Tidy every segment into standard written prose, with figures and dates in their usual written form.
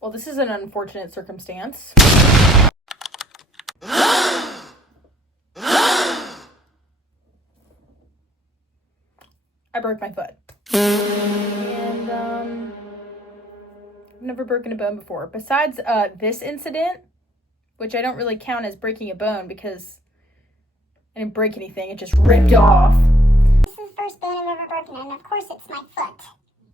Well, this is an unfortunate circumstance. I broke my foot. And, I've never broken a bone before. Besides, this incident, which I don't really count as breaking a bone because I didn't break anything, it just ripped off. This is the first bone I've ever broken, and of course it's my foot.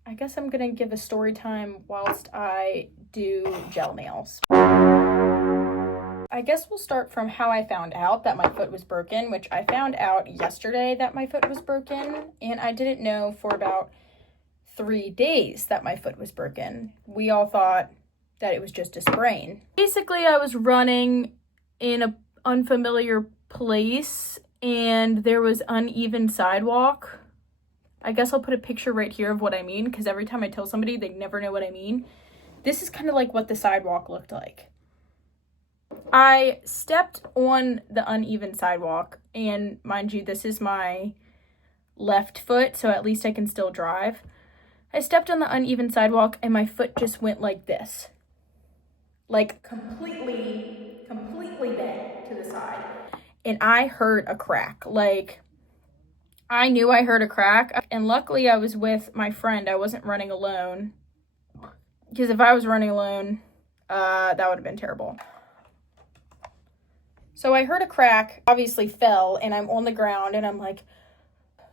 I guess I'm gonna give a story time whilst I do gel nails. I guess we'll start from how I found out that my foot was broken, which I found out yesterday that my foot was broken, and I didn't know for about 3 days that my foot was broken. We all thought that it was just a sprain. Basically, I was running in an unfamiliar place, and there was uneven sidewalk. I guess I'll put a picture right here of what I mean, because every time I tell somebody, they never know what I mean. This is kind of like what the sidewalk looked like. I stepped on the uneven sidewalk, and mind you, this is my left foot, so at least I can still drive. I stepped on the uneven sidewalk, and my foot just went like this. Like completely bent to the side. And I heard a crack. Like, I knew I heard a crack, and luckily I was with my friend. I wasn't running alone, because if I was running alone, that would have been terrible. So I heard a crack, obviously fell, and I'm on the ground, and I'm like,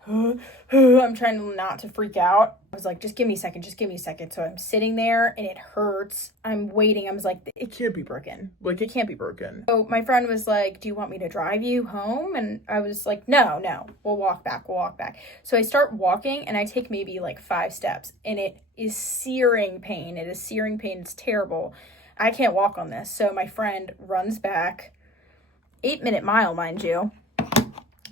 I'm trying not to freak out. I was like, just give me a second. So I'm sitting there, and it hurts. I'm waiting. I was like, it can't be broken. Like, it can't be broken. So my friend was like, do you want me to drive you home? And I was like, no, we'll walk back. So I start walking, and I take maybe like 5 steps, and it is searing pain. It's terrible. I can't walk on this. So my friend runs back, 8-minute mile, mind you,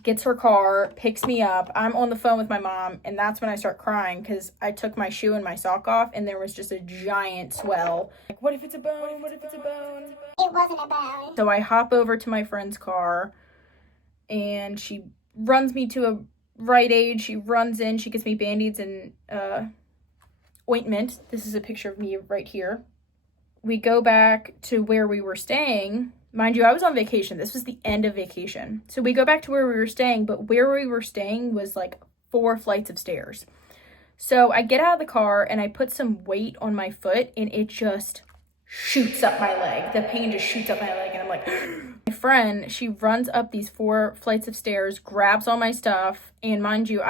gets her car, picks me up. I'm on the phone with my mom, and that's when I start crying because I took my shoe and my sock off, and there was just a giant swell. Like, what if it's a bone? What if it's a bone? It wasn't a bone. So I hop over to my friend's car, and she runs me to a Rite Aid. She runs in, she gets me Band-Aids and ointment. This is a picture of me right here. We go back to where we were staying. Mind you, I was on vacation. This was the end of vacation. So we go back to where we were staying, but where we were staying was like 4 flights of stairs. So I get out of the car and I put some weight on my foot, and it just shoots up my leg. The pain just shoots up my leg, and I'm like, my friend, she runs up these 4 flights of stairs, grabs all my stuff, and mind you,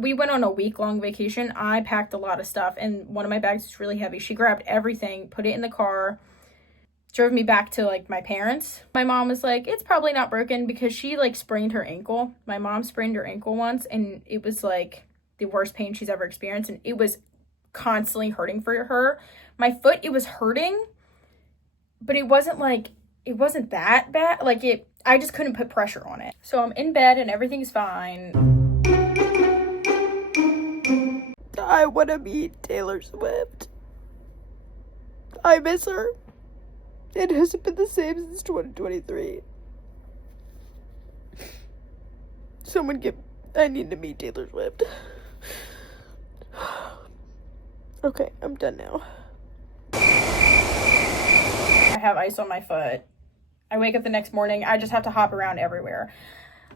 we went on a week-long vacation. I packed a lot of stuff, and one of my bags was really heavy. She grabbed everything, put it in the car, drove me back to like my parents. My mom was like, it's probably not broken, because she like sprained her ankle. My mom sprained her ankle once, and it was like the worst pain she's ever experienced, and it was constantly hurting for her. My foot, it was hurting, but it wasn't that bad. Like, I just couldn't put pressure on it. So I'm in bed and everything's fine. I want to meet Taylor Swift. I miss her. It hasn't been the same since 2023. I need to meet Taylor Swift. Okay, I'm done now. I have ice on my foot. I wake up the next morning, I just have to hop around everywhere.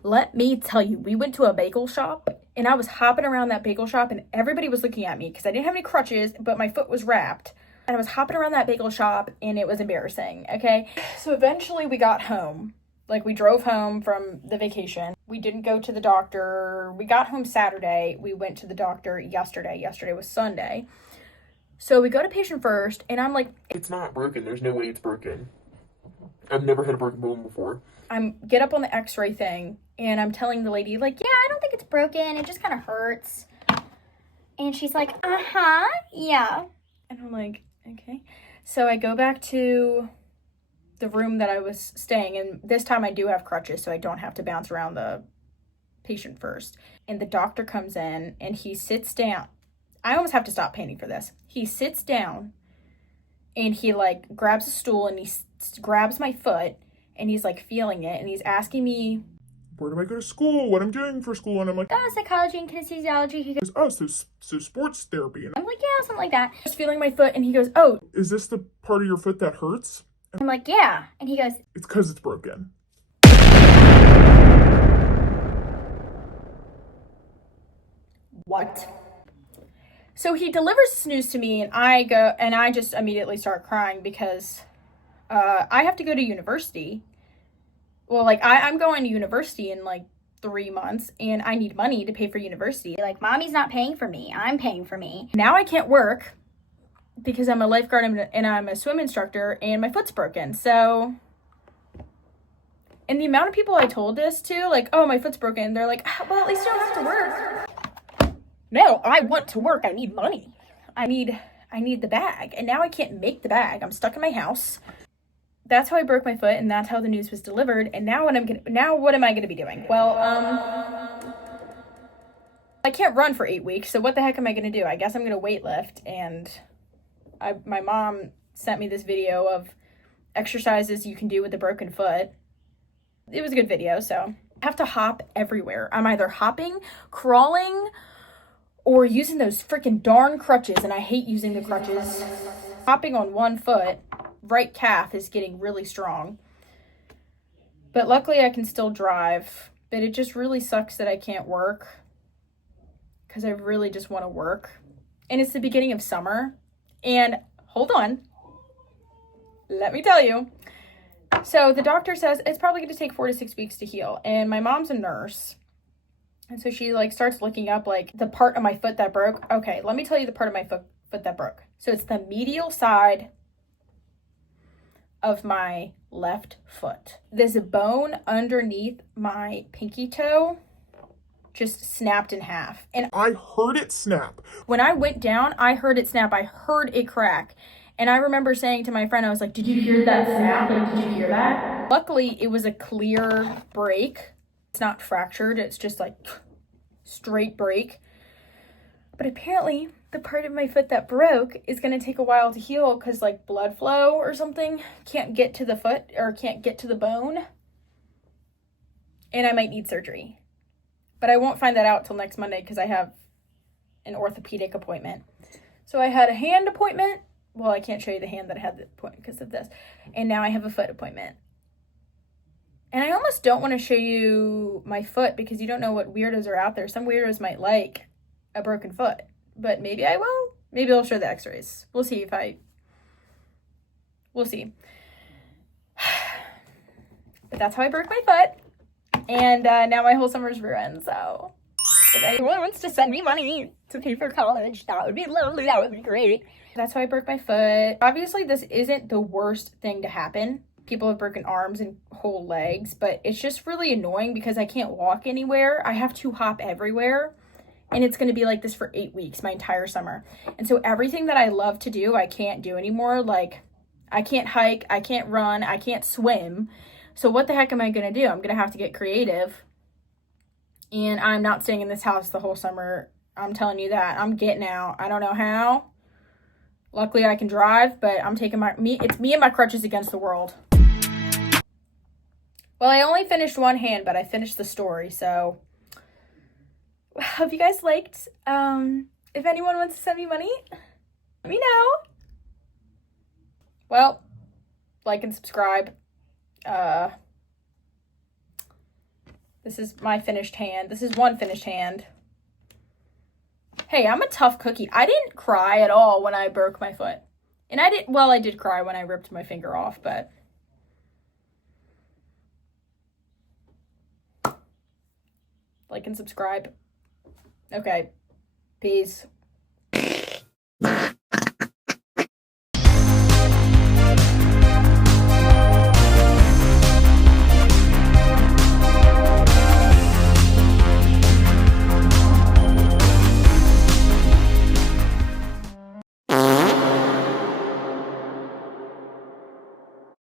Let me tell you, we went to a bagel shop, and I was hopping around that bagel shop, and everybody was looking at me because I didn't have any crutches, but my foot was wrapped. And I was hopping around that bagel shop, and it was embarrassing, okay? So eventually we got home. Like, we drove home from the vacation. We didn't go to the doctor. We got home Saturday. We went to the doctor yesterday. Yesterday was Sunday. So we go to patient first, and I'm like, it's not broken. There's no way it's broken. I've never had a broken bone before. Get up on the x-ray thing, and I'm telling the lady, like, Yeah, I don't think it's broken. It just kind of hurts. And she's like, yeah. And I'm like, okay. So I go back to the room that I was staying, and this time I do have crutches, so I don't have to bounce around the patient first. And the doctor comes in, and he sits down. I almost have to stop painting for this. He sits down, and he like grabs a stool, and he grabs my foot, and he's like feeling it, and he's asking me where do I go to school? What I'm doing for school? And I'm like, Psychology and kinesiology. He goes, oh, so sports therapy. And I'm like, yeah, something like that. Just feeling my foot, and he goes, oh, is this the part of your foot that hurts? I'm like, yeah. And he goes, It's because it's broken. what? So he delivers this news to me, and I just immediately start crying because I have to go to university. Well, like, I'm going to university in like 3 months, and I need money to pay for university. like, mommy's not paying for me. I'm paying for me. Now I can't work because I'm a lifeguard and I'm a swim instructor, and my foot's broken. So, and the amount of people I told this to, like, oh, my foot's broken, they're like, well, at least you don't have to work. No, I want to work. I need money. I need the bag. And now I can't make the bag. I'm stuck in my house. That's how I broke my foot, and that's how the news was delivered. And now what am I gonna be doing? Well, I can't run for 8 weeks, so what the heck am I gonna do? I guess I'm gonna weight lift. And my mom sent me this video of exercises you can do with a broken foot. It was a good video, so I have to hop everywhere. I'm either hopping, crawling, or using those freaking darn crutches, and I hate using the crutches. Hopping on one foot, right calf is getting really strong. But luckily I can still drive, but it just really sucks that I can't work because I really just want to work. And it's the beginning of summer, and hold on, let me tell you. So the doctor says it's probably going to take 4 to 6 weeks to heal, and my mom's a nurse. And so she like starts looking up like the part of my foot that broke. Okay, let me tell you the part of my foot that broke. So it's the medial side of my left foot. This bone underneath my pinky toe just snapped in half. And I heard it snap. when I went down, I heard it snap. I heard it crack. And I remember saying to my friend, I was like, did you hear that snap? Like, did you hear that? Luckily, it was a clear break. It's not fractured. It's just like straight break. But apparently, the part of my foot that broke is going to take a while to heal because like blood flow or something can't get to the foot or can't get to the bone. And I might need surgery. But I won't find that out till next Monday because I have an orthopedic appointment. So I had a hand appointment. Well, I can't show you the hand that I had the appointment because of this. And now I have a foot appointment. And I almost don't want to show you my foot because you don't know what weirdos are out there. Some weirdos might like a broken foot, but maybe I will. Maybe I'll show the x-rays. We'll see. We'll see. But that's how I broke my foot. And now my whole summer's ruined, so if anyone wants to send me money to pay for college, that would be lovely. That would be great. That's how I broke my foot. Obviously, this isn't the worst thing to happen. People have broken arms and whole legs, but it's just really annoying because I can't walk anywhere. I have to hop everywhere, and it's going to be like this for 8 weeks, my entire summer. And so everything that I love to do, I can't do anymore. Like, I can't hike, I can't run, I can't swim. So what the heck am I going to do? I'm going to have to get creative. And I'm not staying in this house the whole summer. I'm telling you that. I'm getting out. I don't know how. Luckily, I can drive, but I'm taking it's me and my crutches against the world. Well, I only finished one hand, but I finished the story, so hope you guys liked. If anyone wants to send me money, let me know. Well, like and subscribe. This is my finished hand. This is one finished hand. Hey, I'm a tough cookie. I didn't cry at all when I broke my foot. And I did cry when I ripped my finger off, but like and subscribe. Okay. Peace.